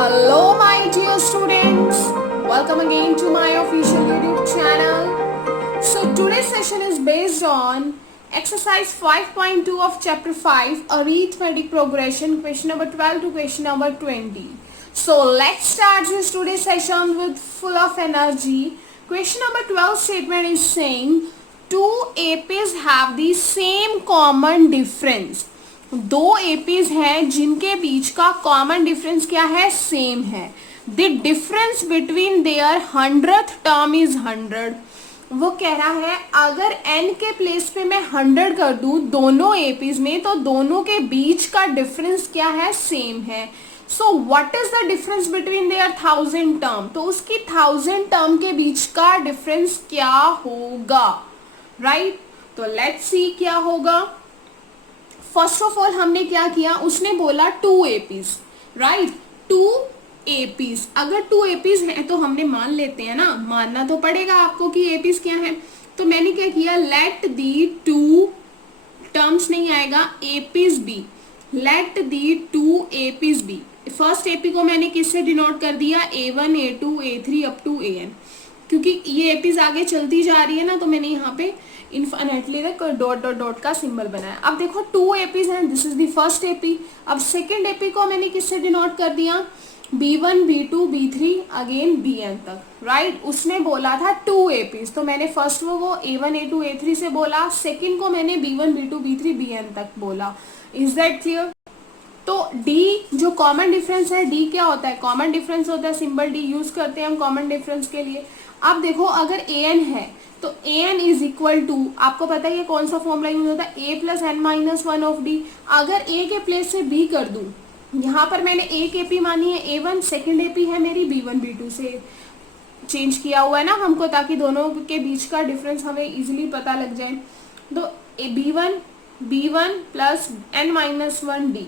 Hello, my dear students. Welcome again to my official YouTube channel. So, today's session is based on exercise 5.2 of chapter 5, arithmetic progression, question number 12 to question number 20. So, let's start this today's session with full of energy. Question number 12 statement is saying two APs have the same common difference. दो APs हैं जिनके बीच का common difference क्या है, same है. The difference between their 100th term is 100. वो कह रहा है अगर n के प्लेस पे मैं 100 कर दूं दोनों एपीज में तो दोनों के बीच का डिफरेंस क्या है, सेम है. So what is the difference between there 1000 term, तो उसकी 1000 टर्म के बीच का डिफरेंस क्या होगा, राइट. तो लेट्स सी क्या होगा. फर्स्ट ऑफ ऑल हमने क्या किया, उसने बोला two APs, right. Two APs, अगर टू एपीज हैं तो हमने मान लेते हैं ना, मानना तो पड़ेगा आपको कि एपीज क्या है. तो मैंने क्या किया, लेट दी टू टर्म्स नहीं आएगा, APs be. Let the two APs be. First AP को मैंने किससे डिनोट कर दिया, A1 A2 A3 up to AN, क्योंकि ये एपीज आगे चलती जा रही है ना, तो मैंने यहाँ पे इनफिनिटली तक डॉट डॉट डॉट का सिंबल बनाया. अब देखो टू एपीज हैं, this is the first AP. अब सेकंड एपी को मैंने किससे डिनोट कर दिया, B1 B2 B3 again BN तक, राइट. उसने बोला था टू एपीज, तो मैंने फर्स्ट को A1 A2 A3 से बोला, सेकंड को मैंने B1 B2 B3 BN तक बोला. Is that clear. तो D जो कॉमन डिफरेंस है, D क्या होता है, कॉमन डिफरेंस होता है, सिंबल D यूज करते हैं हम कॉमन डिफरेंस के लिए. अब देखो अगर AN है तो AN इज इक्वल टू, आपको पता है ये कौन सा फॉर्मूला यूज होता है, A plus N minus 1 of D. अगर A के प्लेस से B कर दूं, यहाँ पर मैंने एक एपी मानी है A1, सेकेंड एपी है मेरी B1 B2 से चेंज किया हुआ है ना हमको, ताकि दोनों के बीच का डिफरेंस हमें इजिली पता लग जाए. तो B1 plus N minus 1 D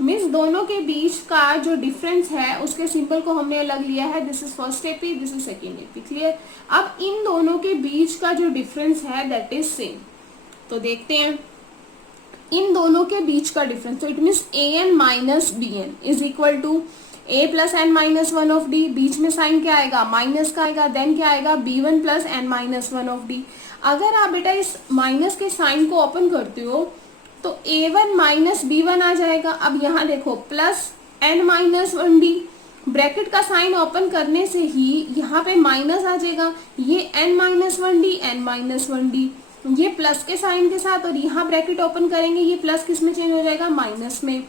means दोनों के बीच का जो डिफरेंस है उसके सिंबल को हमने अलग लिया है. This is first AP, this is second AP. Clear. अब इन दोनों के बीच का जो डिफरेंस है दैट इज सेम. तो देखते हैं इन दोनों के बीच का डिफरेंस. तो it means AN minus BN is equal to A plus N minus 1 of D. बीच में साइन क्या आएगा, माइनस का आएगा. देन क्या आएगा, B1 plus N minus 1 of D. अगर आप बेटा इस माइनस के साइन को ओपन करते हो तो A1 माइनस B1 आ जाएगा. अब यहाँ देखो plus N minus 1D, bracket का साइन ओपन करने से ही यहाँ पे माइनस आ जाएगा. ये N minus 1D N minus 1D, ये प्लस के साइन के साथ, और यहाँ ब्रैकेट ओपन करेंगे ये प्लस किस में चेंज हो जाएगा, माइनस में.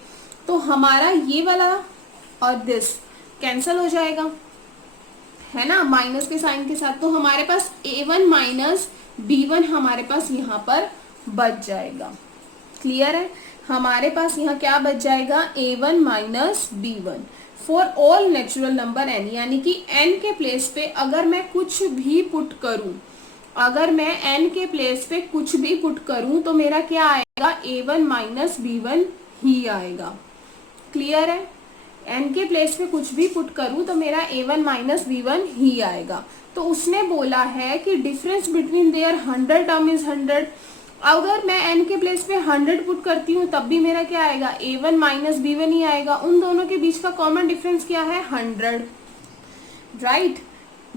तो हमारा ये वाला और दिस कैंसल हो जाएगा, है ना, माइनस के साइन के साथ. तो हमारे पास A1 माइनस B1 हमारे पास यहाँ पर बच जाएगा. क्लियर है. हमारे पास यहाँ क्या बच जाएगा, A1 minus B1 for all natural number n, यानी कि n के प्लेस पे अगर मैं कुछ भी पुट करूं, अगर मैं n के प्लेस पे कुछ भी पुट करूं तो मेरा क्या आएगा, A1 माइनस B1 ही आएगा. क्लियर है. n के प्लेस पे कुछ भी पुट करूं तो मेरा A1 माइनस B1 ही आएगा. तो उसने बोला है कि difference between there 100 term is 100. अगर मैं n के प्लेस पे 100 पुट करती हूँ तब भी मेरा क्या आएगा, A1 माइनस B1 ही आएगा. उन दोनों के बीच का कॉमन डिफरेंस क्या है, 100, राइट.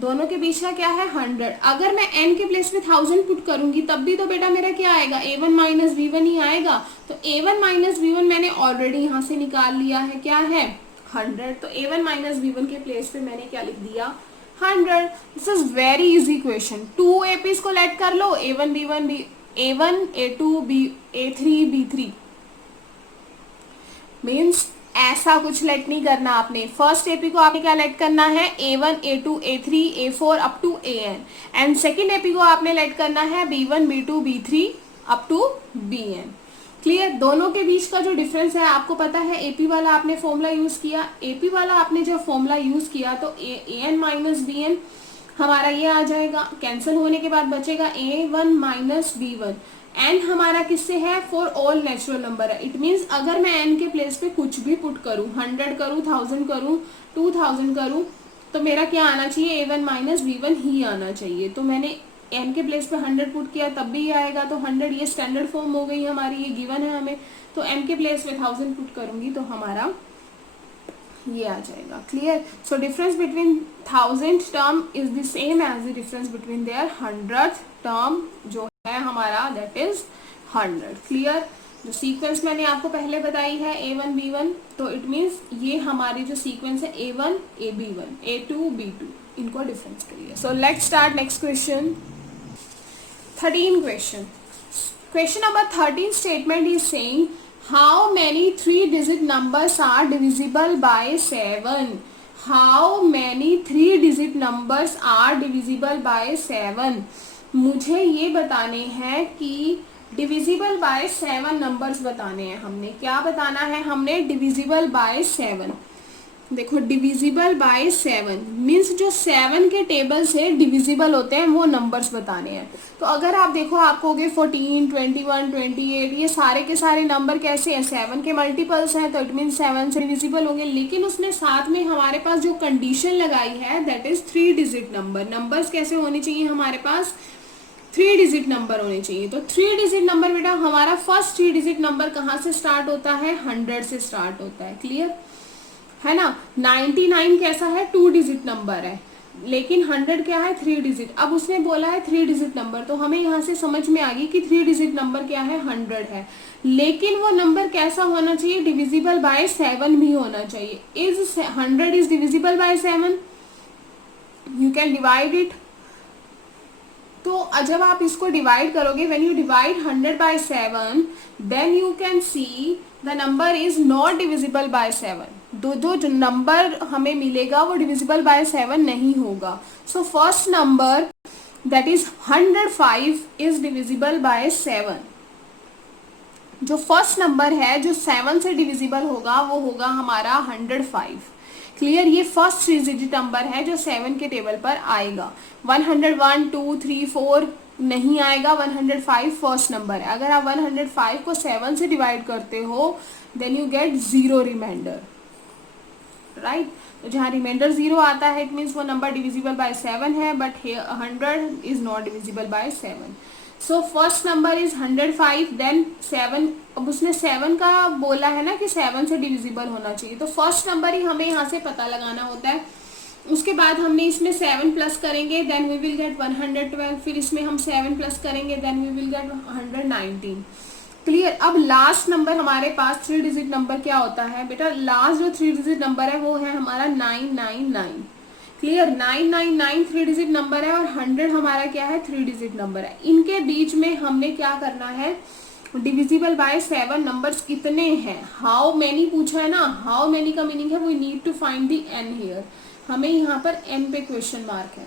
दोनों के बीच का क्या है, 100. अगर मैं n के प्लेस पे 1000 पुट करूंगी तब भी तो बेटा मेरा क्या आएगा, A1 माइनस B1 ही आएगा. तो A1 माइनस B1 मैंने ऑलरेडी यहाँ से निकाल लिया है, क्या है, 100. तो A1 माइनस B1 के प्लेस पे मैंने क्या लिख दिया, 100. This is very easy question. Two APs को लेट कर लो, A1 B1 A1 A2 A3 B3 means ऐसा कुछ लेट नहीं करना आपने. फर्स्ट एपी को आपने क्या लेट करना है, A1 A2 A3 A4 up to AN, and second AP को आपने लेट करना है B1 B2 B3 up to BN. Clear. दोनों के बीच का जो डिफरेंस है आपको पता है, एपी वाला आपने फॉर्मूला यूज किया, एपी वाला आपने जब फॉर्मूला यूज किया तो AN माइनस BN हमारा ये आ जाएगा. कैंसिल होने के बाद बचेगा A1 माइनस B1. n हमारा किससे है, फॉर ऑल नेचुरल नंबर है. इट मीन्स अगर मैं n के प्लेस पे कुछ भी पुट करूं, 100 करूं, 1000 करूं, 2000 करूं, तो मेरा क्या आना चाहिए, A1 माइनस B1 ही आना चाहिए. तो मैंने n के प्लेस पे 100 पुट किया तब भी ये आएगा. तो 100 ये स्टैंडर्ड फॉर्म हो गई हमारी, ये गिवन है हमें. तो n के प्लेस पे 1000 पुट करूंगी तो हमारा ये आ जाएगा। Clear? So difference between 1000 term is the same as the difference between their 100th term जो है हमारा, दैट इज 100। क्लियर? जो सीक्वेंस मैंने आपको पहले बताई है A1 B1, तो इट मीन्स ये हमारी जो सीक्वेंस है A1 AB1 A2 B2, इनको डिफरेंस करिए। So let's start next question. 13 question number 13 statement is saying how many 3-digit numbers are divisible by 7? How many 3-digit numbers are divisible by 7? मुझे ये बताने हैं कि डिविजिबल बाय 7 नंबर्स बताने हैं। हमने क्या बताना है? हमने डिविजिबल बाय 7। देखो, डिविजिबल बाय 7 मीन्स जो 7 के टेबल से डिविजिबल होते हैं वो नंबर्स बताने हैं। तो अगर आप देखो, आपको 14, 21, 28 ये सारे के सारे नंबर कैसे हैं? 7 के मल्टीपल्स हैं, तो इट मीन्स 7 से डिविजिबल होंगे। लेकिन उसने साथ में हमारे पास जो कंडीशन लगाई है, that is 3 digit number. Numbers कैसे होने चाहिए हमारे पास? 3 डिजिट नंबर होने चाहिए। तो 3 डिजिट नंबर बेटा, हमारा फर्स्ट 3 डिजिट नंबर कहाँ से स्टार्ट होता है? 100 से स्टार्ट होता है। क्लियर है ना? 99 कैसा है? 2 डिजिट नंबर है, लेकिन 100 क्या है? 3 डिजिट। अब उसने बोला है 3 डिजिट नंबर, तो हमें यहाँ से समझ में आ गई कि 3 डिजिट नंबर क्या है? 100 है। लेकिन वो नंबर कैसा होना चाहिए? डिविजिबल बाय 7 भी होना चाहिए। Is 100 is divisible by 7? You can divide it. तो जब आप इसको डिवाइड करोगे, when you divide 100 by 7, then you can see the number is not divisible by 7। दो जो नंबर हमें मिलेगा वो डिविजिबल बाय 7 नहीं होगा। सो first number that is 105 is divisible by 7। जो फर्स्ट नंबर है जो 7 से डिविजिबल होगा वो होगा हमारा 105। क्लियर? ये फर्स्ट 3 डिजिट नंबर है जो 7 के टेबल पर आएगा। 101, 2, 3, 4 नहीं आएगा। 105 फर्स्ट नंबर है। अगर आप 105 को 7 से डिवाइड करते हो, then you get 0 remainder, right? तो जहाँ रिमाइंडर 0 आता है, इट मीन्स वो नंबर डिविजिबल बाय 7 है, but 100 is not divisible by 7। So first number is 105, then 7। अब उसने 7 का बोला है ना कि 7 से डिविजिबल होना चाहिए, तो फर्स्ट नंबर ही हमें यहाँ से पता लगाना होता है। उसके बाद हमने इसमें 7 प्लस करेंगे, देन वी विल गेट 112। फिर इसमें हम 7 प्लस करेंगे, then we will get 119। Clear? अब लास्ट नंबर हमारे पास 3 डिजिट नंबर क्या होता है बेटा? लास्ट जो 3 डिजिट नंबर है वो है हमारा 999। क्लियर? 999 3 डिजिट नंबर है, और 100 हमारा क्या है? 3 डिजिट नंबर है। इनके बीच में हमने क्या करना है? डिविजिबल बाय 7 नंबर्स कितने हैं? हाउ मेनी पूछा है ना। हाउ मेनी का मीनिंग है we need to find the n here. हमें यहाँ पर एन पे क्वेश्चन मार्क है।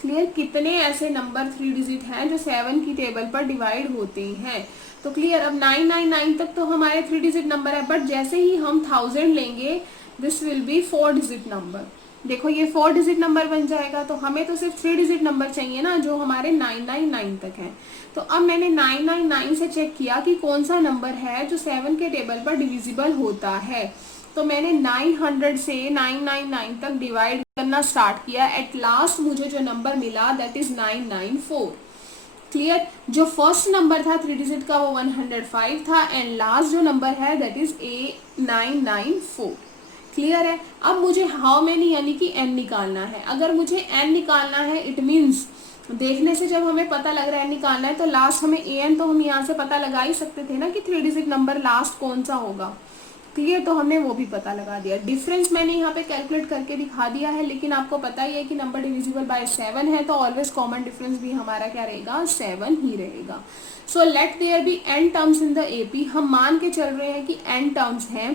क्लियर? कितने ऐसे नंबर 3 डिजिट हैं जो 7 की टेबल पर डिवाइड होते हैं? तो क्लियर? अब 999 तक तो हमारे 3 डिजिट नंबर है, बट जैसे ही हम 1000 लेंगे, this will be 4 digit number. देखो, ये 4 डिजिट नंबर बन जाएगा। तो हमें तो सिर्फ 3 डिजिट नंबर चाहिए ना, जो हमारे 999 तक है। तो अब मैंने 999 से चेक किया कि कौन सा नंबर है जो 7 के टेबल पर डिविजिबल होता है। तो मैंने 900 से 999 तक डिवाइड करना स्टार्ट किया। एट लास्ट मुझे जो नंबर मिला, दैट इज 994। क्लियर? जो फर्स्ट नंबर था 3 डिजिट का वो 105 था, एंड लास्ट जो नंबर है दैट इज A994। क्लियर है? अब मुझे हाउ मेनी यानी कि n निकालना है। अगर मुझे n निकालना है, इट मीन्स देखने से जब हमें पता लग रहा है निकालना है, तो लास्ट हमें an, तो हम यहाँ से पता लगा ही सकते थे ना कि 3 डिजिट नंबर लास्ट कौन सा होगा। क्लियर? तो हमने वो भी पता लगा दिया। डिफरेंस मैंने यहाँ पे कैलकुलेट करके दिखा दिया है, लेकिन आपको पता ही है कि नंबर डिविजिबल बाय 7 है, तो ऑलवेज कॉमन डिफरेंस भी हमारा क्या रहेगा? 7 ही रहेगा। So let there be n terms in the AP। हम मान के चल रहे हैं कि n टर्म्स हैं,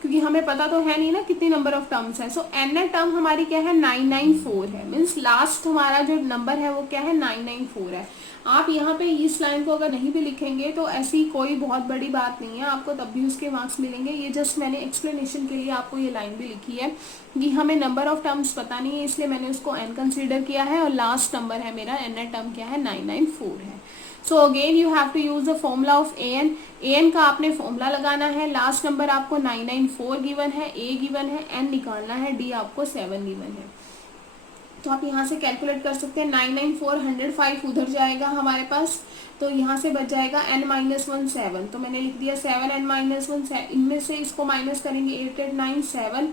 क्योंकि हमें पता तो है नहीं ना कितनी नंबर ऑफ टर्म्स है। सो n टर्म हमारी क्या है? 994 है। मीन्स लास्ट हमारा जो नंबर है वो क्या है? 994 है। आप यहाँ पे इस लाइन को अगर नहीं भी लिखेंगे तो ऐसी कोई बहुत बड़ी बात नहीं है, आपको तब भी उसके मार्क्स मिलेंगे। ये जस्ट मैंने एक्सप्लेनेशन के लिए आपको ये लाइन भी लिखी है कि हमें नंबर ऑफ टर्म्स पता नहीं है, इसलिए मैंने उसको n कंसीडर किया है, और लास्ट नंबर है मेरा n टर्म क्या है? 994 है। So again you have to use the formula of an का आपने फॉर्मूला लगाना है। लास्ट नंबर आपको 994 गिवन है, a गिवन है, n निकालना है, d आपको 7 गिवन है। तो आप यहाँ से कैलकुलेट कर सकते हैं 99405 उधर जाएगा हमारे पास, तो यहाँ से बच जाएगा n-1 7। तो मैंने लिख दिया 7n-1, इनमें से इसको माइनस करेंगे 8897।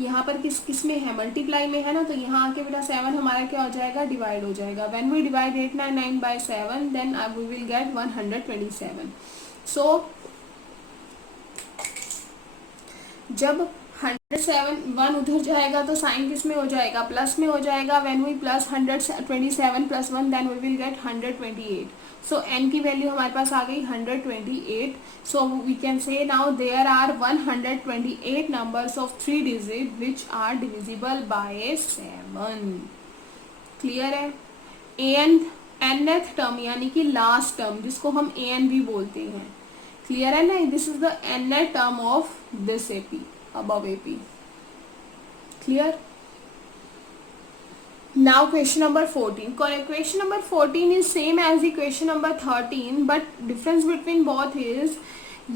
यहाँ पर किस किस में है, मल्टीप्लाई में है ना, तो यहाँ आके बेटा 7 हमारा क्या हो जाएगा, डिवाइड हो जाएगा। When we divide 899 by 7 then we will get 127। So जब 107 उधर जाएगा तो साइन किस में हो जाएगा, प्लस में हो जाएगा। When we plus 127 plus 1 then we will get 128। So n की वैल्यू हमारे पास आ गई 128। So we can say now there are 128 numbers of 3 digit which are divisible by 7। Clear है। nth टर्म यानी कि लास्ट टर्म जिसको हम an भी बोलते हैं, क्लियर है ना, this is the nth term of this AP above AP. Clear? Now question number 14. Question number 14 is same as the question number 13, but difference between both is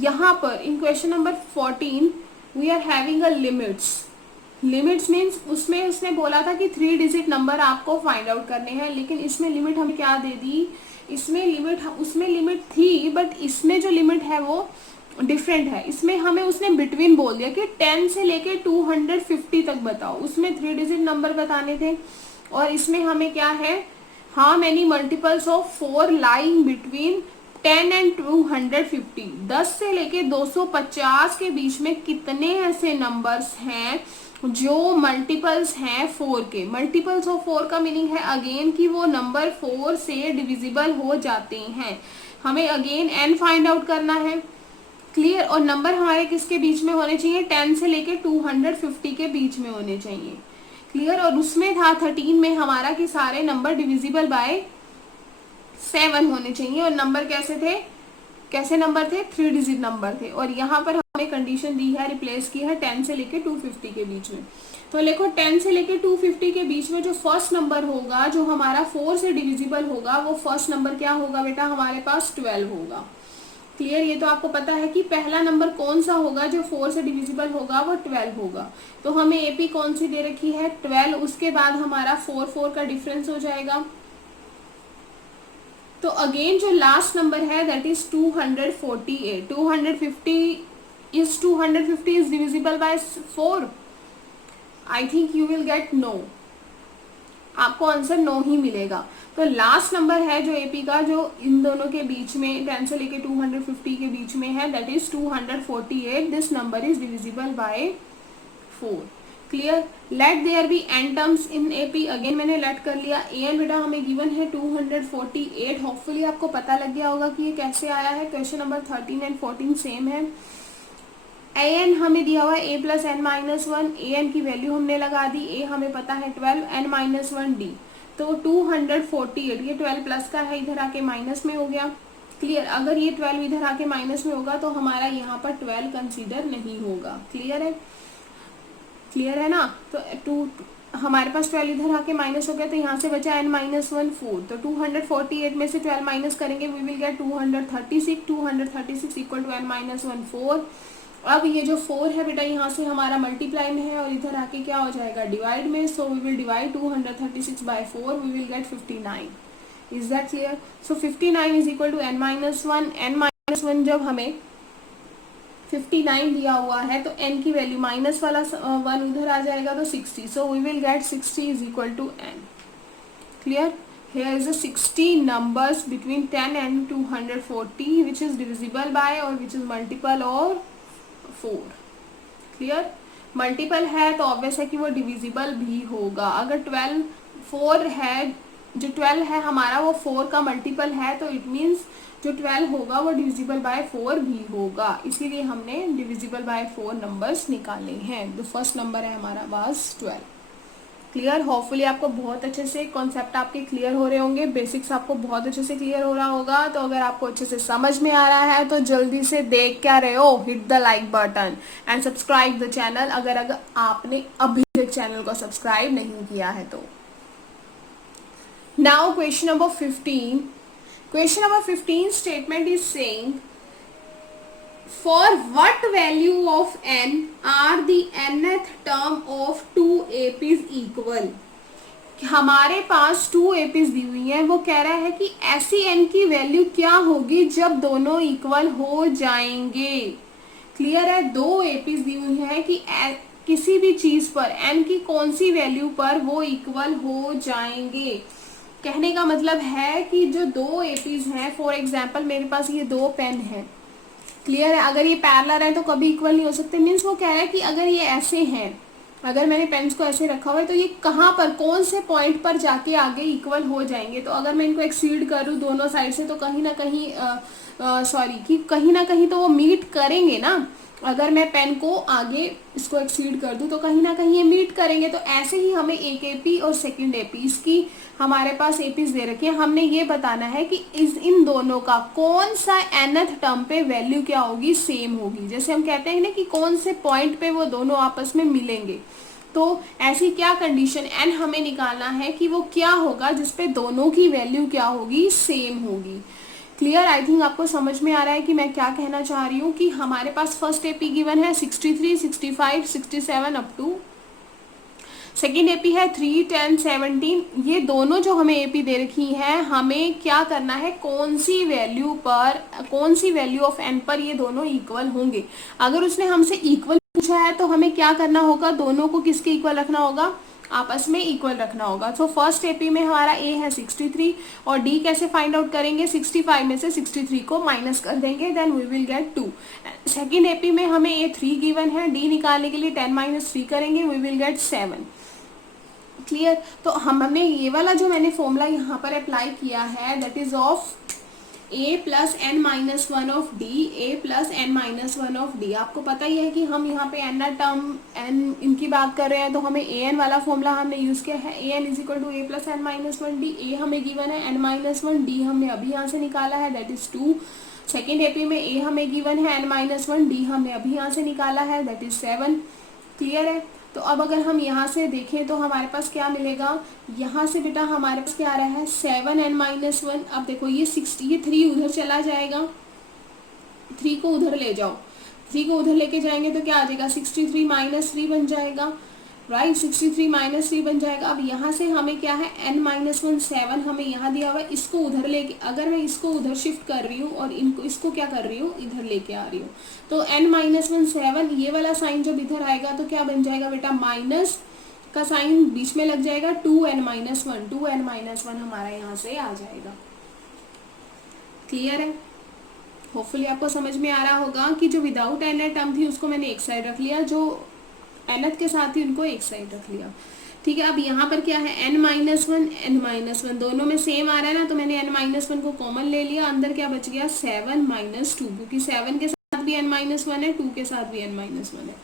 यहाँ पर in question number 14 we are having a limits. Limits means उसमें उसने बोला था कि 3 digit number आपको find out करने हैं, लेकिन इसमें लिमिट हमें क्या दे दी, इसमें लिमिट, उसमें लिमिट थी बट इसमें जो लिमिट है वो डिफरेंट है। इसमें हमें उसने बिटवीन बोल दिया कि 10 से लेके 250 तक बताओ, उसमें 3 डिजिट नंबर बताने थे। और इसमें हमें क्या है, how many multiples of 4 lying between 10 and 250, 10 से लेके 250 के बीच में कितने ऐसे नंबर्स हैं जो मल्टीपल्स हैं 4 के। मल्टीपल्स ऑफ 4 का मीनिंग है अगेन कि वो नंबर 4 से डिविजिबल हो जाते हैं। हमें अगेन n फाइंड आउट करना है, क्लियर। और नंबर हमारे किसके बीच में होने चाहिए, 10 से लेके 250 के बीच में होने चाहिए, क्लियर। और उसमें था 13 में हमारा कि सारे नंबर डिविजिबल बाय 7 होने चाहिए। और नंबर कैसे थे, कैसे नंबर थे, 3 डिजिट नंबर थे। और यहाँ पर हमें कंडीशन दी है, रिप्लेस की है 10 से लेके 250 के बीच में। तो देखो 10 से लेके 250 के बीच में जो फर्स्ट नंबर होगा जो हमारा 4 से डिविजिबल होगा, वो फर्स्ट नंबर क्या होगा बेटा, हमारे पास 12 होगा, क्लियर। ये तो आपको पता है कि पहला नंबर कौन सा होगा जो 4 से डिविजिबल होगा, वो 12 होगा। तो हमें AP कौन सी दे रखी है, 12। उसके बाद हमारा 4 का डिफरेंस हो जाएगा। तो अगेन जो लास्ट नंबर है that is 248। 250 is divisible by 4। I think you will get no, आपको आंसर नो ही मिलेगा। तो लास्ट नंबर है जो AP का जो इन दोनों के बीच में 10 से लेके 250 के बीच में है that is 248। This number is divisible by 4, clear. Let there be n terms in AP। Again मैंने लेट कर लिया। an बेटा हमें गिवन है 248। होपफुली आपको पता लग गया होगा कि ये कैसे आया है। क्वेश्चन नंबर 13 एंड 14 सेम है। an हमें दिया हुआ है a प्लस n-1। an की वैल्यू हमने लगा दी, a हमें पता है 12, n-1 d। तो 248, ये 12 प्लस का है, इधर आके माइनस में हो गया, क्लियर। अगर ये 12 इधर आके माइनस में होगा तो हमारा यहाँ पर 12 कंसीडर नहीं होगा, क्लियर है, क्लियर है ना। तो हमारे पास 12 इधर आके माइनस हो गया, तो यहाँ से बचा n-1 4। तो 248 में से 12 माइनस करेंगे, we will get 236। 236 equal to n-1 4। अब ये जो 4 है बेटा यहाँ से हमारा मल्टीप्लाई में है और इधर आके क्या हो जाएगा, डिवाइड में। So we will divide 236 by 4, we will get 59। Is that clear. So 59 is equal to n-1। n-1 जब हमें 59 दिया हुआ है तो n की वैल्यू माइनस वाला 1 उधर आ जाएगा तो 60। So we will get 60 is equal to n, clear. Here is a 60 numbers between 10 and 240 which is divisible by or which is multiple or 4, clear. Multiple है तो ऑब्वियस है कि वो डिविजिबल भी होगा। अगर 4 है, जो 12 है हमारा वो 4 का मल्टीपल है, तो इट मीन्स जो 12 होगा वो डिविजिबल बाय 4 भी होगा। इसीलिए हमने डिविजिबल बाय 4 नंबर्स निकाले हैं। जो फर्स्ट नंबर है हमारा वाज 12, क्लियर। होपफुली आपको बहुत अच्छे से कॉन्सेप्ट आपके क्लियर हो रहे होंगे, बेसिक्स आपको बहुत अच्छे से क्लियर हो रहा होगा। तो अगर आपको अच्छे से समझ में आ रहा है तो जल्दी से देख क्या रहे हो, hit the like button and subscribe the channel अगर आपने अभी तक चैनल को सब्सक्राइब नहीं किया है तो। Now question number 15। Question number 15 statement is saying for what value of n are the nth term of 2 APs equal। हमारे पास 2 एपीज दी हुई हैं, वो कह रहा है कि ऐसी एन की वैल्यू क्या होगी जब दोनों इक्वल हो जाएंगे। क्लियर है, 2 एपीज दी हुई है कि किसी भी चीज पर एन की कौन सी वैल्यू पर वो इक्वल हो जाएंगे। कहने का मतलब है कि जो 2 एपीज हैं, फॉर एग्जाम्पल मेरे पास ये 2 पेन है, क्लियर है, अगर ये पैरेलल है तो कभी इक्वल नहीं हो सकते। मीन्स वो कह रहा है कि अगर ये ऐसे हैं, अगर मैंने पेन्स को ऐसे रखा हुआ है तो ये कहाँ पर, कौन से पॉइंट पर जाके आगे इक्वल हो जाएंगे। तो अगर मैं इनको एक्सीड करूँ दोनों साइड से तो कहीं ना कहीं कि कहीं ना कहीं तो वो मीट करेंगे ना। अगर मैं पेन को आगे इसको एक्सीड कर दूं तो कहीं ना कहीं ये मीट करेंगे। तो ऐसे ही हमें एक एपी और सेकंड एपी, इसकी हमारे पास एपीज दे रखी है, हमने ये बताना है कि इन दोनों का कौन सा nth टर्म पे वैल्यू क्या होगी, सेम होगी। जैसे हम कहते हैं ना कि कौन से पॉइंट पे वो दोनों आपस में मिलेंगे। तो ऐसी क्या कंडीशन n हमें निकालना है कि वो क्या होगा जिसपे दोनों की वैल्यू क्या होगी, सेम होगी। क्लियर, आई थिंक आपको समझ में आ रहा है कि मैं क्या कहना चाह रही हूँ। कि हमारे पास फर्स्ट एपी गिवन है 63, 65, 67 अप टू, सेकेंड एपी है 3, 10, 17। ये दोनों जो हमें एपी दे रखी है, हमें क्या करना है, कौन सी वैल्यू पर, कौन सी वैल्यू ऑफ एन पर ये दोनों इक्वल होंगे। अगर उसने हमसे इक्वल पूछा है तो हमें क्या करना होगा, दोनों को किसके इक्वल रखना होगा, आपस में इक्वल रखना होगा। तो फर्स्ट एपी में हमारा ए है 63 और डी कैसे फाइंड आउट करेंगे, 65 में से 63 को माइनस कर देंगे, then we will get 2। Second AP में हमें ए 3 गिवन है, डी निकालने के लिए 10 - 3 करेंगे, वी विल गेट 7। क्लियर, तो हमने ये वाला जो मैंने फॉर्मूला यहाँ पर अप्लाई किया है, that is of a plus N minus one of d, a plus N minus one of d. आपको पता ही है कि हम यहाँ पे एन टर्म एन इनकी बात कर रहे हैं, तो हमें ए एन वाला फॉर्मूला हमने यूज किया है, A N is equal to A plus N minus one D. A हमें गिवन है एन माइनस वन, डी हमने अभी यहाँ से निकाला है, दैट इज 2। सेकेंड एपी में ए हमें गिवन है एन माइनस वन, डी हमने अभी यहाँ से निकाला है, दैट इज 7। क्लियर है, तो अब अगर हम यहाँ से देखें तो हमारे पास क्या मिलेगा, यहाँ से बेटा हमारे पास क्या आ रहा है 7n माइनस वन। अब देखो ये 60, ये 3 उधर चला जाएगा, 3 को उधर ले जाओ, 3 को उधर लेके जाएंगे तो क्या आ जाएगा, 63 माइनस 3 बन जाएगा, राइट, 63 माइनस 3 बन जाएगा। अब यहाँ से हमें क्या है n माइनस वन, 7 हमें यहाँ दिया हुआ है, इसको उधर लेके, अगर मैं इसको उधर शिफ्ट कर रही हूँ और इनको इसको क्या कर रही हूँ, इधर लेके आ रही हूँ, तो n माइनस वन 7, ये वाला साइन जब इधर आएगा तो क्या बन जाएगा बेटा, माइनस का साइन बीच में लग जाएगा, 2n minus one, 2n minus one हमारा यहाँ से आ जाएगा। क्लियर है, होपफुली आपको समझ में आ रहा होगा कि जो विदाउट एन टर्म थी उसको मैंने एक साइड रख लिया, जो एनथ के साथ ही उनको एक साइड रख लिया। ठीक है, अब यहाँ पर क्या है, n minus one, n minus one दोनों में सेम आ रहा है ना, तो मैंने n माइनस वन को कॉमन ले लिया, अंदर क्या बच गया 7 माइनस 2, क्योंकि 7 के साथ भी n माइनस वन है, 2 के साथ भी n माइनस वन है।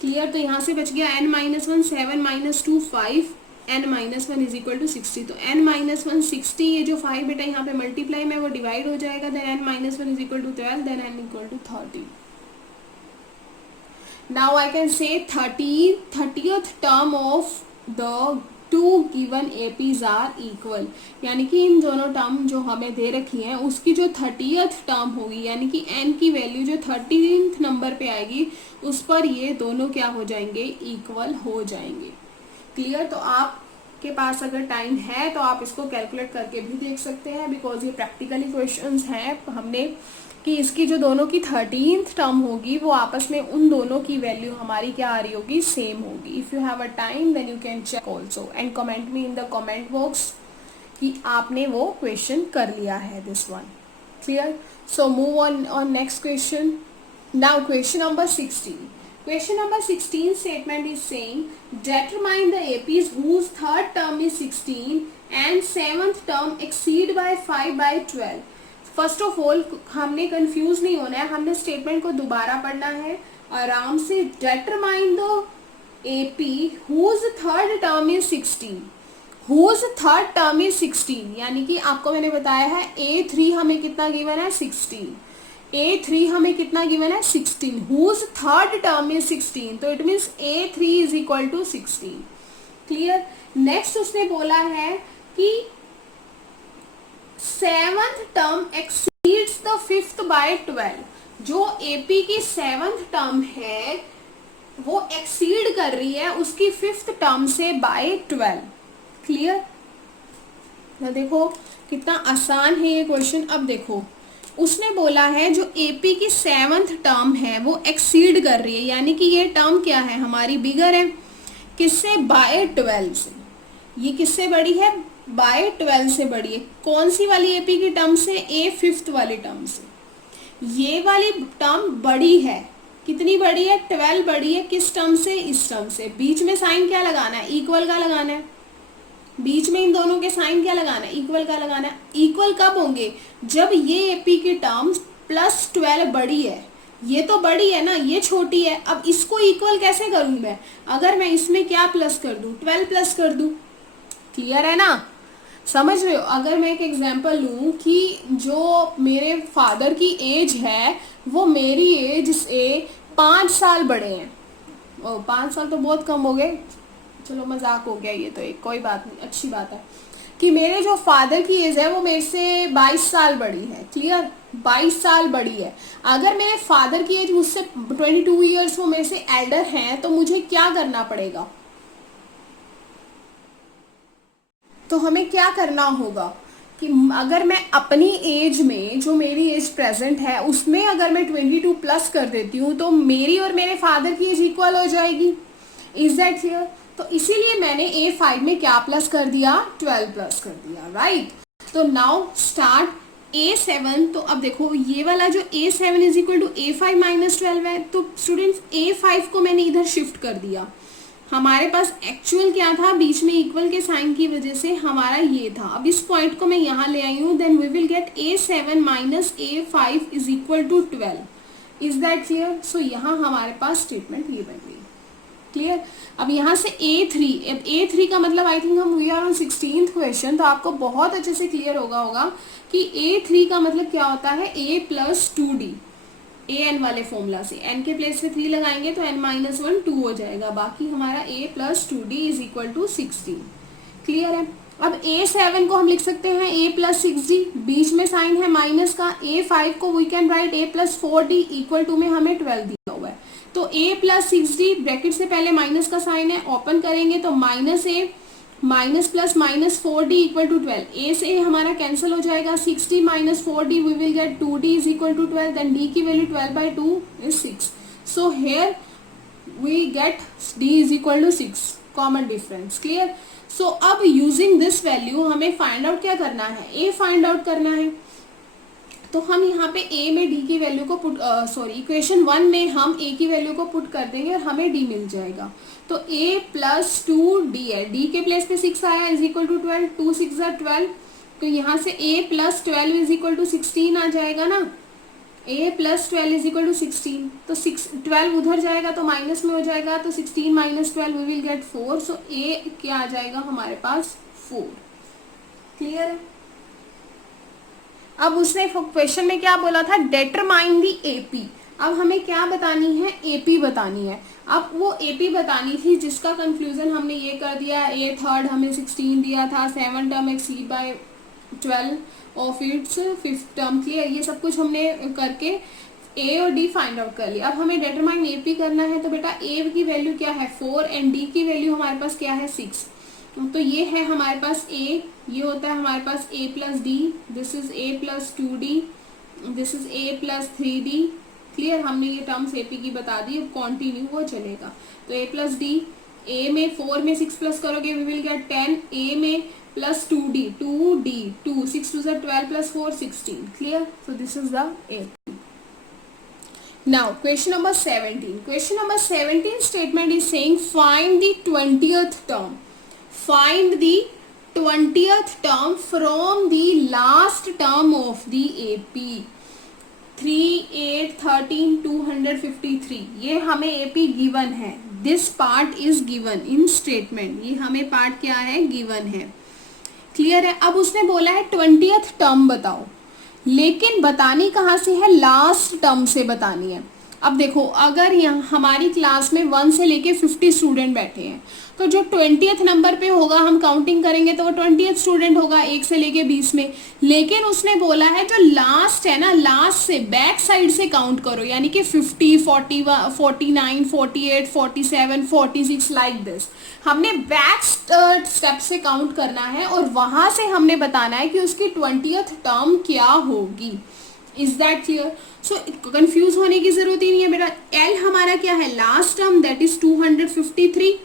क्लियर, तो यहाँ से बच गया n minus one, 7 minus 2 5, n minus one is equal to 60। तो n माइनस वन 60, ये जो 5 बेटा यहाँ पे मल्टीप्लाई में वो डिवाइड हो जाएगा, then n minus one is equal to 12, then n equal to 30। Now I can say 30th term of the two given APs are equal, यानी कि इन दोनों टर्म जो हमें दे रखी हैं उसकी जो 30th टर्म होगी, यानी कि n की वैल्यू जो 13th नंबर पे आएगी उस पर ये दोनों क्या हो जाएंगे, इक्वल हो जाएंगे। क्लियर, तो आपके पास अगर टाइम है तो आप इसको कैलकुलेट करके भी देख सकते हैं, बिकॉज ये प्रैक्टिकली क्वेश्चंस हैं। हमने कि इसकी जो दोनों की 13th टर्म होगी वो आपस में उन दोनों की वैल्यू हमारी क्या आ रही होगी, सेम होगी। If you have a time then you can check also and comment me in the comment box कि आपने वो क्वेश्चन कर लिया है, this one. Clear, so move on next question. Now question number 16. Question number 16 statement is saying determine the APs whose third term is 16 and seventh term exceed by 5/12. First of all हमने confuse नहीं होना है, हमने statement को दोबारा पढ़ना है आराम से। Determine the AP whose third term is 16, whose third term is 16, यानी कि आपको मैंने बताया है A3 हमें कितना गिवन है 16, A3 हमें कितना गिवन है 16, हुज थर्ड टर्म इज 16, तो it means A3 is equal to 16। Clear, next उसने बोला है कि seventh term exceeds the fifth by 12, जो एपी की सेवंथ टर्म है वो एक्सीड कर रही है उसकी फिफ्थ टर्म से बाय 12। क्लियर ना? देखो कितना आसान है ये क्वेश्चन। अब देखो उसने बोला है जो एपी की 7th टर्म है वो एक्सीड कर रही है, यानी कि ये टर्म क्या है हमारी बिगर है, किससे? बाय 12 से। ये किससे बड़ी है? बाय 12 से बड़ी है। कौन सी वाली एपी की टर्म से? ए 5th वाली टर्म से। ये वाली टर्म बड़ी है, कितनी बड़ी है? 12 बड़ी है। किस टर्म से? इस टर्म से। बीच में साइन क्या लगाना है? इक्वल का लगाना है। बीच में इन दोनों के साइन क्या लगाना है? इक्वल का लगाना है। इक्वल कब होंगे? जब ये एपी की टर्म +12 बड़ी है। ये तो बड़ी है ना, ये छोटी है। अब इसको इक्वल कैसे करूं मैं? अगर मैं इसमें क्या प्लस कर दूं? 12 प्लस कर दूं। क्लियर है ना? समझ रहे हो? अगर मैं एक एग्जांपल लूं कि जो मेरे फादर की एज है वो मेरी एज से 5 साल बड़े हैं। 5 साल तो बहुत कम हो गए, चलो मजाक हो गया ये तो, एक कोई बात नहीं, अच्छी बात है कि मेरे जो फादर की एज है वो मेरे से 22 साल बड़ी है। क्लियर? 22 साल बड़ी है। अगर मेरे फादर की एज मुझसे 22 ईयर्स वो मेरे से एल्डर हैं तो मुझे क्या करना पड़ेगा? तो हमें क्या करना होगा कि अगर मैं अपनी एज में, जो मेरी एज प्रेजेंट है उसमें अगर मैं 22 प्लस कर देती हूँ तो मेरी और मेरे फादर की एज इक्वल हो जाएगी। Is that clear? तो इसीलिए मैंने A5 में क्या प्लस कर दिया? 12 प्लस कर दिया, राइट? तो नाउ स्टार्ट A7। तो अब देखो ये वाला जो A7 is equal to A5 minus 12 है, तो स्टूडेंट्स A5 को मैंने इधर शिफ्ट कर दिया। हमारे पास एक्चुअल क्या था? बीच में इक्वल के साइन की वजह से हमारा ये था। अब इस पॉइंट को मैं यहाँ ले आई हूँ, then we will get A7 minus A5 is equal to 12। Is that clear? So यहाँ हमारे पास स्टेटमेंट ये बन गई। क्लियर? अब यहाँ से A3 का मतलब आई थिंक हम we are on 16th question, तो आपको बहुत अच्छे से क्लियर होगा कि A3 का मतलब क्या होता है? A plus 2D। an वाले फॉर्मूला से n के प्लेस पे 3 लगाएंगे तो n-1 2 हो जाएगा। बाकी हमारा a plus 2d is equal to 16। Clear है? अब A7 को हम लिख सकते हैं a प्लस 6d, बीच में साइन है माइनस का। A5 को we can write a plus 4d equal to में हमें 12 दिया हुआ है। तो a प्लस 6d ब्रैकेट से पहले माइनस का साइन है, ओपन करेंगे तो minus a minus plus minus 4d equal to 12। a से हमारा कैंसिल हो जाएगा। 6d minus 4d we will get 2d is equal to 12। Then d की value 12/2 is 6। So here we get d is equal to 6, common difference. Clear? So अब using this value हमें find out क्या करना है? a find out करना है। तो हम यहाँ पे a में d की वैल्यू को पुट इक्वेशन 1 में हम a की वैल्यू को पुट कर देंगे और हमें d मिल जाएगा। तो a प्लस 2d है, d के प्लेस पे 6 आया इज इक्वल टू 12, 2 6 12। तो यहाँ से a plus 12 is equal to 16 आ जाएगा ना। a plus 12 is equal to 16, तो 12 उधर जाएगा तो माइनस में हो जाएगा, तो 16 minus 12 we will get 4। So a क्या आ जाएगा हमारे पास? 4। क्लियर है? अब उसने क्वेश्चन में क्या बोला था? Determine the AP. अब हमें क्या बतानी है? एपी बतानी है। अब वो एपी बतानी थी जिसका कंक्लूजन हमने ये कर दिया। ए थर्ड हमें 16 दिया था, 7 term exceed by 12 of its 5th term. Clear? ये सब कुछ हमने करके ए और डी फाइंड आउट कर लिया। अब हमें डिटरमाइन एपी करना है। तो बेटा ए की वैल्यू क्या है? 4 एंड डी की वैल्यू हमारे पास क्या है? 6। तो ये है हमारे पास a, ये होता है हमारे पास a plus D, this is a plus 2d, this is a plus 3d। Clear? हमने ये टर्म्स एपी की बता दी, अब कॉन्टिन्यू वो चलेगा। तो a प्लस डी, a में 4 में 6 प्लस करोगे वी विल गेट 10, a में plus 2d, 2d 2 6 2 12 plus 4 16। Clear? So this is the AP. Now question number 17. Question number 17 statement is saying find the 20th term. Find the 20th term from the last term of the AP. 3, 8, 13, 253. ये हमें AP given है. This part is given in statement. ये हमें part क्या है? given है. Clear है? अब उसने बोला है 20th टर्म बताओ, लेकिन बतानी कहाँ से है? लास्ट टर्म से बतानी है। अब देखो, अगर यहाँ हमारी क्लास में 1 से लेके 50 स्टूडेंट बैठे हैं, तो जो 20th नंबर पे होगा हम काउंटिंग करेंगे तो वो 20th स्टूडेंट होगा 1 से लेके 20 में। लेकिन उसने बोला है जो लास्ट है ना, लास्ट से बैक साइड से काउंट करो, यानी कि 50, 41, 49, 48, 47, 46 लाइक दिस। हमने बैक स्टेप से काउंट करना है और वहां से हमने बताना है कि उसकी 20th टर्म क्या होगी। Is that clear? So confuse होने की जरूरत ही नहीं है बेटा। एल हमारा क्या है? Last term, that is 253।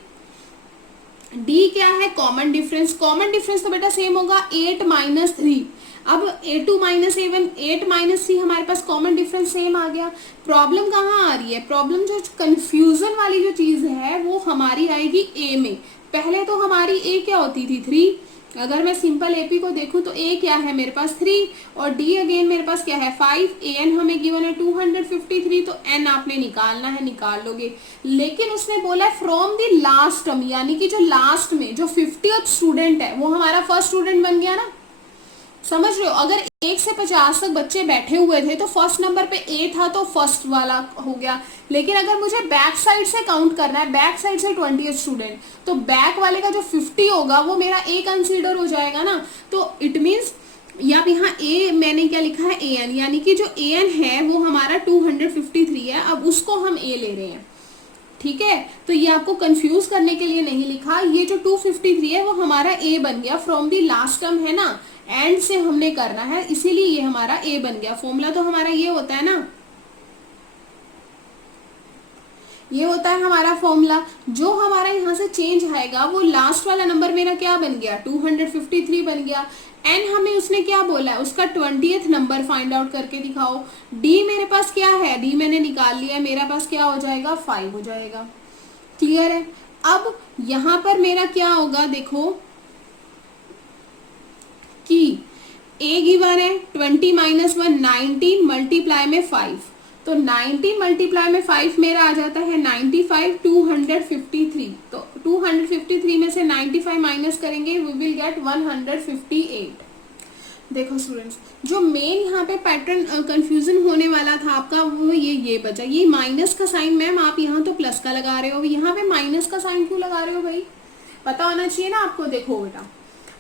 D क्या है? Common difference. कॉमन डिफरेंस तो बेटा सेम होगा 8 माइनस 3। अब A2 माइनस A1, 8 माइनस 3, हमारे पास कॉमन डिफरेंस सेम आ गया। प्रॉब्लम कहाँ आ रही है? प्रॉब्लम जो कंफ्यूजन वाली जो चीज है वो हमारी आएगी ए में। पहले तो हमारी ए क्या होती थी? 3। अगर मैं सिंपल एपी को देखूं तो ए क्या है मेरे पास? 3, और डी अगेन मेरे पास क्या है? 5। एन हमें गिवन है 253, तो एन आपने निकालना है, निकाल लोगे। लेकिन उसने बोला है फ्रॉम द लास्ट टर्म, यानी कि जो लास्ट में जो 50th स्टूडेंट है वो हमारा फर्स्ट स्टूडेंट बन गया ना। समझ रहे हो? अगर 1 से 50 तक बच्चे बैठे हुए थे तो फर्स्ट नंबर पे ए था तो फर्स्ट वाला हो गया। लेकिन अगर मुझे बैक साइड से काउंट करना है, बैक साइड से 20th स्टूडेंट, तो बैक वाले का जो 50 होगा वो मेरा ए कंसीडर हो जाएगा ना। तो इट मीन्स या यहाँ ए मैंने क्या लिखा है? ए एन, यानी कि जो ए एन है वो हमारा 253 है। अब उसको हम ए ले रहे हैं, ठीक है? तो ये आपको कंफ्यूज करने के लिए नहीं लिखा। ये जो 253 है वो हमारा ए बन गया फ्रॉम दी लास्ट टर्म है ना, एंड से हमने करना है, इसीलिए ये हमारा ए बन गया। फॉर्मूला तो हमारा ये होता है ना, ये होता है हमारा फॉर्मूला। जो हमारा यहाँ से चेंज आएगा वो लास्ट वाला नंबर मेरा क्या बन गया? 253 बन गया। एन हमें उसने क्या बोला है? उसका 20th नंबर फाइंड आउट करके दिखाओ। डी मेरे पास क्या है? डी मैंने निकाल लिया है, मेरा पास क्या हो जाएगा? 5 हो जाएगा। क्लियर है? अब यहाँ पर मेरा क्या होगा? देखो कि ए गिवन है 20 माइनस 1, 19 मल्टीप्लाई में 5, तो 19 मल्टीप्लाई में 5 मेरा आ जाता है 95, 253। तो 253 में से 95 माइनस करेंगे, वी विल गेट 158। देखो स्टूडेंट्स, जो मेन यहाँ पे पैटर्न कंफ्यूजन होने वाला था आपका वो ये बचा। ये माइनस का साइन, मैम आप यहाँ तो प्लस का लगा रहे हो, यहाँ पे माइनस का साइन क्यों लगा रहे हो भाई? पता होना चाहिए ना आपको। देखो बेटा,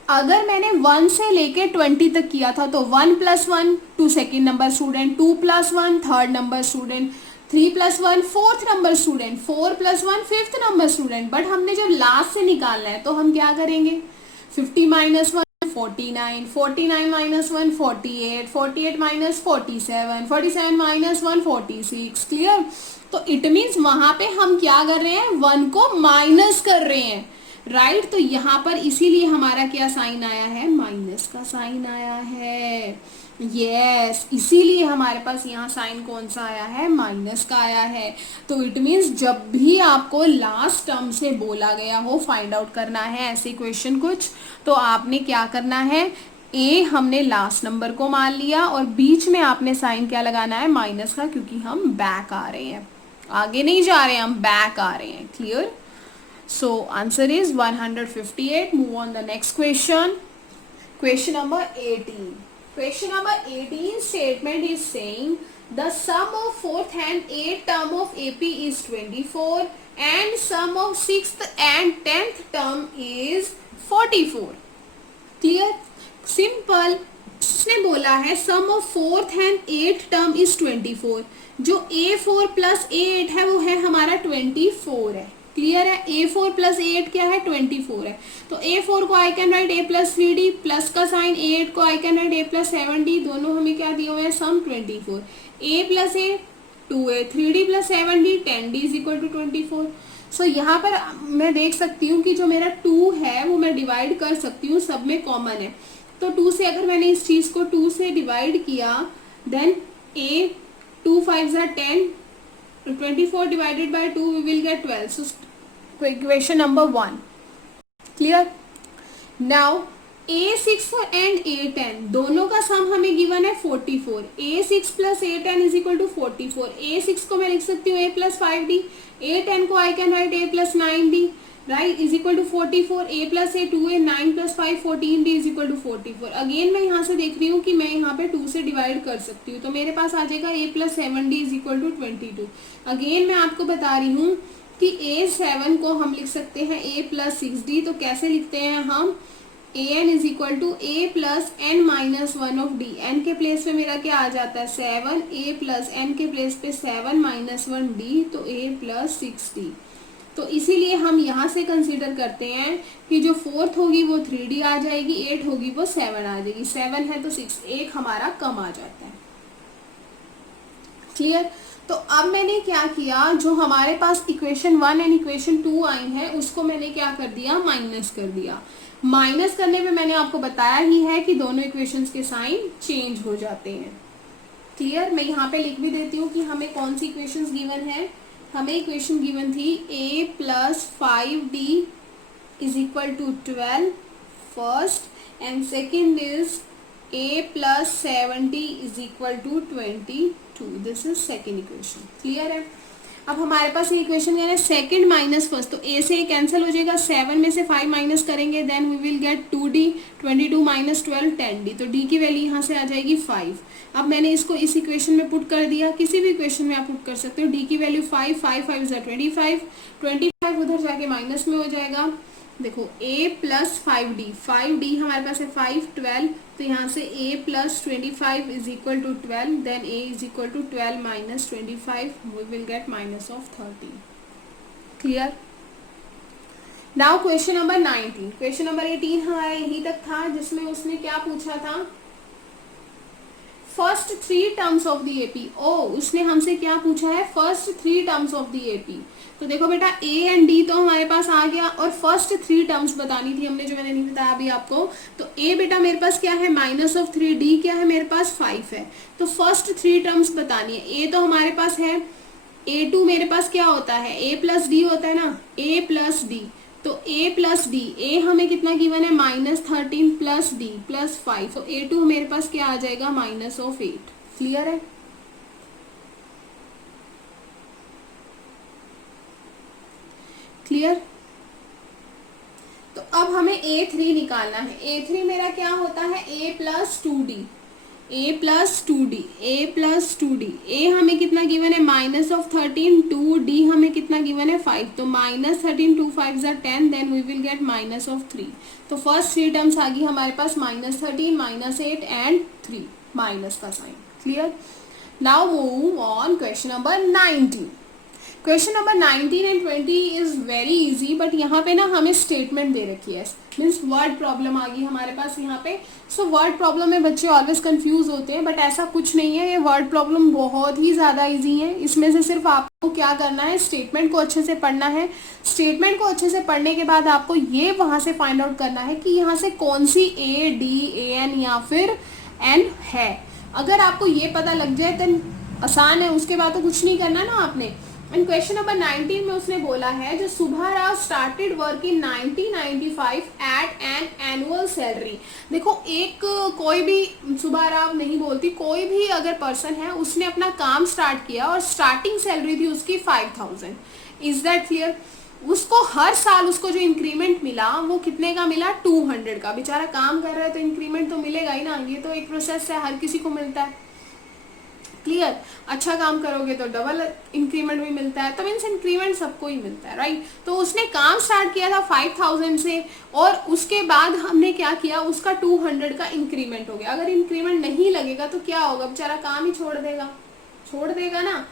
अगर मैंने 1 से लेके 20 तक किया था तो 1 + 1 to second number student, 2 + 1 third number student, 3 + 1 fourth number student, 4 + 1 fifth number student. But हमने जब लास्ट से निकालना है तो हम क्या करेंगे? 50 minus 1 49, 49 minus 1 48, 48 minus 47, 47 minus 1 46। Clear? तो इट मीन्स वहां पे हम क्या कर रहे हैं? 1 को माइनस कर रहे हैं, राइट? तो यहाँ पर इसीलिए हमारा क्या साइन आया है? माइनस का साइन आया है। यस, इसीलिए हमारे पास यहाँ साइन कौन सा आया है? माइनस का आया है। तो इट मीन्स जब भी आपको लास्ट टर्म से बोला गया हो फाइंड आउट करना है ऐसे क्वेश्चन कुछ, तो आपने क्या करना है? ए हमने लास्ट नंबर को मान लिया और बीच में आपने साइन क्या लगाना है? माइनस का, क्योंकि हम बैक आ रहे हैं, आगे नहीं जा रहे हैं, हम बैक आ रहे हैं। Clear? So answer is 158. Move on the next question. Question number 18. Question number 18 statement is saying the sum of 4th and 8th term of AP is 24 and sum of 6th and 10th term is 44. Clear? Simple. उसने बोला है sum of 4th and 8th term is 24. जो A4 plus A8 है वो है हमारा 24 है। Clear है? A4 प्लस A8 क्या है? 24 है। तो A4 को I can write A plus 3D, plus का साइन, A8 को I can write A plus 7D, दोनों हमें क्या दिए हुए हैं? Sum 24। A plus A 2A, 3D plus 7D 10D is equal to 24। So यहाँ पर मैं देख सकती हूँ कि जो मेरा 2 है वो मैं डिवाइड कर सकती हूँ, सब में कॉमन है। तो 2 से अगर मैंने इस चीज को 2 से डिवाइड किया, then A 2 5 10, 24 divided by 2 we will get 12. So equation number 1. Clear? Now A6 and A10 दोनों का सम हमें गिवन है 44। A6 plus A10 is equal to 44। A6 को मैं लिख सकती हूँ A plus 5D, A10 को I can write A plus 9D। Right, is equal to 44, a plus a 2a, 9 plus 5 14, d is equal to 44। Again मैं यहाँ से देख रही हूँ कि मैं यहाँ पे 2 से डिवाइड कर सकती हूँ, तो मेरे पास आ जाएगा a plus 7d is equal to 22। Again मैं आपको बता रही हूँ कि a7 को हम लिख सकते हैं a प्लस 6d। तो कैसे लिखते हैं हम, an is equal to a plus n minus 1 of d। n के प्लेस पे मेरा क्या आ जाता है 7, a प्लस n के प्लेस पे 7 माइनस 1 d, तो a प्लस 6d। तो इसीलिए हम यहाँ से कंसीडर करते हैं कि जो फोर्थ होगी वो 3d आ जाएगी, 8 होगी वो 7 आ जाएगी। 7 है तो 6, एक हमारा कम आ जाता है। क्लियर। तो अब मैंने क्या किया, जो हमारे पास इक्वेशन 1 एंड इक्वेशन 2 आई है उसको मैंने क्या कर दिया, माइनस कर दिया। माइनस करने में मैंने आपको बताया ही है कि दोनों इक्वेशंस के साइन चेंज हो जाते हैं। क्लियर। मैं यहाँ पे लिख भी देती हूँ कि हमें कौन सी इक्वेशंस गिवन है। हमें इक्वेशन गिवन थी a plus 5d is equal to 12 first, and second is a plus 7d is equal to 22। This is second equation. Clear है। अब हमारे पास ये इक्वेशन क्या है, सेकंड माइनस फर्स्ट, तो a से कैंसिल हो जाएगा, 7 में से 5 माइनस करेंगे, then we will get 2d, 22 minus 12 10d। तो d की वैल्यू यहाँ से आ जाएगी 5। अब मैंने इसको इस इक्वेशन में पुट कर दिया, किसी भी इक्वेशन में आप पुट कर सकते हो। d की वैल्यू 5, 5 5 इज 25, 25 उधर जाके माइनस में हो जाएगा। देखो a प्लस 5d, 5d हमारे पास है 5, 12, तो यहाँ से a plus 25 is equal to 12, then a is equal to 12 minus 25, we will get minus of 30। Clear. Now question number 19। Question number 18 हमारा यही तक था, जिसमें उसने क्या पूछा था, first 3 terms of the AP. ओ, उसने हमसे क्या पूछा है, first 3 terms of the AP. तो देखो बेटा a एंड d तो हमारे पास आ गया, और फर्स्ट 3 टर्म्स बतानी थी हमने, जो मैंने नहीं बताया अभी आपको। तो a बेटा मेरे पास क्या है, माइनस ऑफ 3, d क्या है मेरे पास 5 है। तो फर्स्ट 3 टर्म्स बतानी है। a तो हमारे पास है, a2 मेरे पास क्या होता है, a प्लस डी होता है ना, a प्लस डी। तो a प्लस डी, a हमें कितना गिवन है, माइनस 13 प्लस d प्लस 5, तो a2 मेरे पास क्या आ जाएगा, माइनस ऑफ 8। क्लियर है। क्लियर। तो अब हमें a3 निकालना है। a3 मेरा क्या होता है, a plus 2d, a plus 2d, a plus 2d। a हमें कितना गिवन है, माइनस ऑफ 13, 2d हमें कितना गिवन है 5, तो minus 13, 2 5 10, then we will get minus of 3। तो फर्स्ट 3 टर्म्स आ गई हमारे पास, माइनस 13, माइनस 8 एंड 3, माइनस का sign. Clear. Now move on question number 19। Question number 19 and 20 is very easy, but यहाँ पे ना हमें स्टेटमेंट दे रखी है, मीन्स वर्ड प्रॉब्लम आ गई हमारे पास यहाँ पे। सो वर्ड प्रॉब्लम में बच्चे ऑलवेज कंफ्यूज होते हैं, बट ऐसा कुछ नहीं है, ये वर्ड प्रॉब्लम बहुत ही ज़्यादा इजी है। इसमें से सिर्फ आपको क्या करना है, स्टेटमेंट को अच्छे से पढ़ना है। स्टेटमेंट को अच्छे से पढ़ने के बाद आपको ये वहाँ से फाइंड आउट करना है कि यहाँ से कौन सी ए डी ए एन या फिर एन है। अगर आपको ये पता लग जाए तो आसान है, उसके बाद तो कुछ नहीं करना ना आपने। एंड क्वेश्चन नंबर 19 में उसने बोला है, जो Subha Rao started work in 1995 at an annual salary. देखो एक कोई भी सुभा राव नहीं बोलती, कोई भी अगर पर्सन है उसने अपना काम स्टार्ट किया और स्टार्टिंग सैलरी थी उसकी 5000। Is that clear. उसको हर साल उसको जो इंक्रीमेंट मिला वो कितने का मिला, 200 का। बेचारा काम कर रहा है तो इंक्रीमेंट तो मिलेगा ही ना, ये तो एक प्रोसेस है, हर किसी को मिलता है। क्लियर। अच्छा काम करोगे तो डबल इंक्रीमेंट भी मिलता है, तो मीन्स इंक्रीमेंट सबको ही मिलता है, राइट। तो उसने काम स्टार्ट किया था 5000 से, और उसके बाद हमने क्या किया, उसका 200 का इंक्रीमेंट हो गया। अगर इंक्रीमेंट नहीं लगेगा तो क्या होगा, बेचारा काम ही छोड़ देगा ना।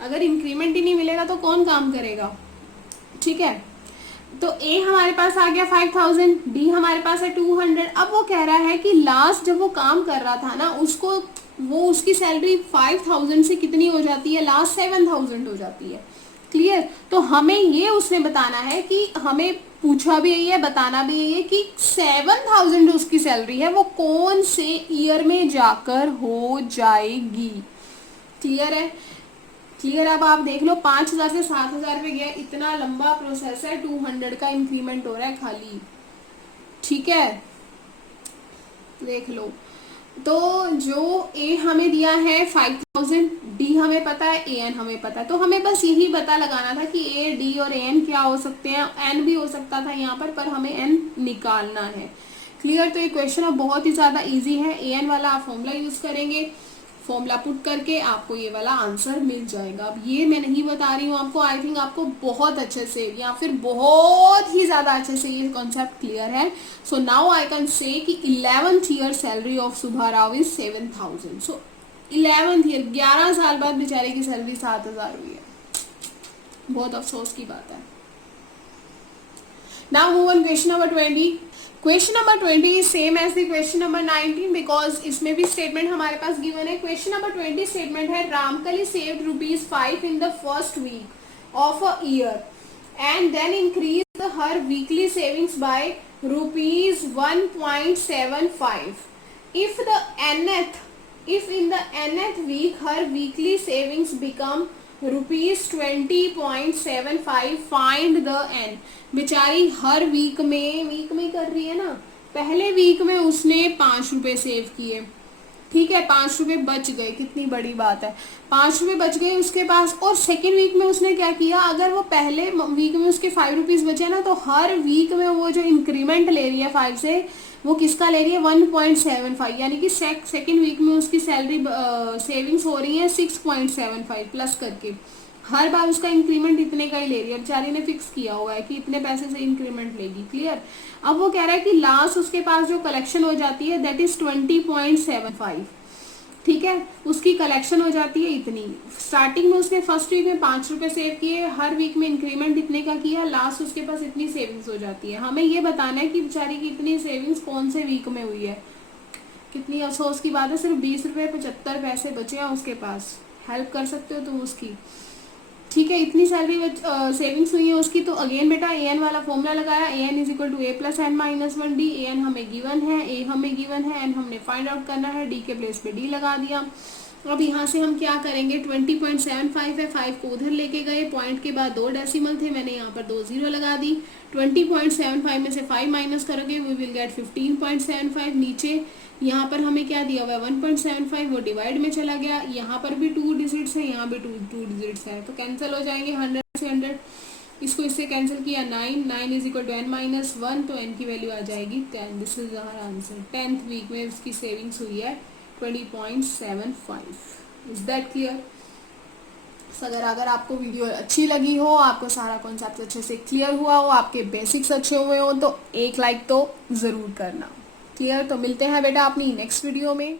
अगर इंक्रीमेंट ही नहीं मिलेगा तो कौन काम करेगा। ठीक है। तो A हमारे पास आ गया 5000, D हमारे पास है 200। अब वो कह रहा है कि लास्ट जब वो काम कर रहा था ना, उसकी सैलरी 5000 से कितनी हो जाती है, लास्ट 7000 हो जाती है। क्लियर। तो हमें ये उसने बताना है कि हमें पूछा भी यही है, बताना भी यही है कि 7000 जो उसकी सैलरी है वो कौन से ईयर में जाकर हो जाएगी। क्लियर है। क्लियर। अब आप देख लो 5000 से 7000 पे गया, इतना लंबा प्रोसेस है, 200 का इंक्रीमेंट हो रहा है खाली। ठीक है, देख लो। तो जो ए हमें दिया है 5000, डी हमें पता है, ए एन हमें पता है, तो हमें बस यही पता लगाना था कि ए डी और ए एन क्या हो सकते हैं। एन भी हो सकता था यहाँ पर हमें एन निकालना है। क्लियर। तो ये क्वेश्चन अब बहुत ही ज्यादा इजी है। ए एन वाला आप फॉर्मूला यूज करेंगे, फॉर्मूला पुट करके आपको ये वाला आंसर मिल जाएगा। अब ये मैं नहीं बता रही हूँ आपको, आई थिंक आपको बहुत अच्छे से या फिर बहुत ही ज्यादा अच्छे से ये कॉन्सेप्ट क्लियर है। So now I can say कि 11th year salary of Subhash Rao is 7000। So 11th year, 11 साल बाद बेचारे की सैलरी 7000 हुई है। बहुत अफसोस की बात है। Now move on question number 20। Question number 20 is same as the question number 19 because इसमें भी स्टेटमेंट हमारे पास गिवन है। क्वेश्चन नंबर 20 स्टेटमेंट है Ramkali saved ₹5 in the first week of a year and then increase her weekly savings by ₹1.75 if in the nth week her weekly savings become ₹20.75 find the n। बेचारी हर week में कर रही है ना, पहले week में उसने ₹5 सेव किए, ठीक है, ₹5 बच गए, कितनी बड़ी बात है, ₹5 बच गए उसके पास। और सेकेंड वीक में उसने क्या किया, अगर वो पहले वीक में उसके ₹5 बचे ना, तो हर वीक में वो जो इंक्रीमेंट ले रही है 5 से, वो किसका ले रही है 1.75, यानी कि सेकेंड वीक में उसकी सैलरी सेविंग्स हो रही है 6.75 प्लस करके। हर बार उसका इंक्रीमेंट इतने का ही ले रही है, बेचारी ने फिक्स किया हुआ है कि इतने पैसे से इंक्रीमेंट लेगी। क्लियर। अब वो कह रहा है कि लास्ट उसके पास जो कलेक्शन हो जाती है दैट इज 20.75, ठीक है, उसकी कलेक्शन हो जाती है इतनी। स्टार्टिंग में उसने फर्स्ट वीक में ₹5 सेव किए, हर वीक में इंक्रीमेंट इतने का किया, लास्ट उसके पास इतनी सेविंग्स हो जाती है। हमें ये बताना है कि बेचारी की इतनी सेविंग्स कौन से वीक में हुई है। कितनी अफसोस की बात है, सिर्फ ₹20.75 बचे हैं उसके पास। हेल्प कर सकते हो तुम उसकी, ठीक है, इतनी सैलरी सेविंग्स हुई है उसकी। तो अगेन बेटा ए एन वाला फॉर्मूला लगाया, A N is equal to A plus N minus 1 D. A N हमें गिवन है, ए हमें गिवन है, एन हमने फाइंड आउट करना है, डी के प्लेस पे डी लगा दिया। अब यहाँ से हम क्या करेंगे, 20.75 है, 5 को उधर लेके गए, पॉइंट के बाद 2 डेसिमल थे, मैंने यहाँ पर 2 जीरो लगा दी। 20.75 में से 5 माइनस करोगे वी विल गेट 15.75। नीचे यहाँ पर हमें क्या दिया हुआ है 1.75, वो डिवाइड में चला गया। यहाँ पर भी 2 डिजिट्स है, यहाँ भी 2 डिजिट्स है, तो कैंसिल हो जाएंगे 100 से 100। इसको इससे कैंसिल किया 9 is equal to n minus 1, तो n की वैल्यू आ जाएगी 10। This is our answer. 10th week में उसकी सेविंग्स हुई है 20.75। Is that clear. अगर आपको वीडियो अच्छी लगी हो, आपको सारा कॉन्सेप्ट अच्छे से क्लियर हुआ हो, आपके बेसिक्स अच्छे हुए हो, तो एक लाइक तो ज़रूर करना। क्लियर। तो मिलते हैं बेटा अपनी नेक्स्ट वीडियो में।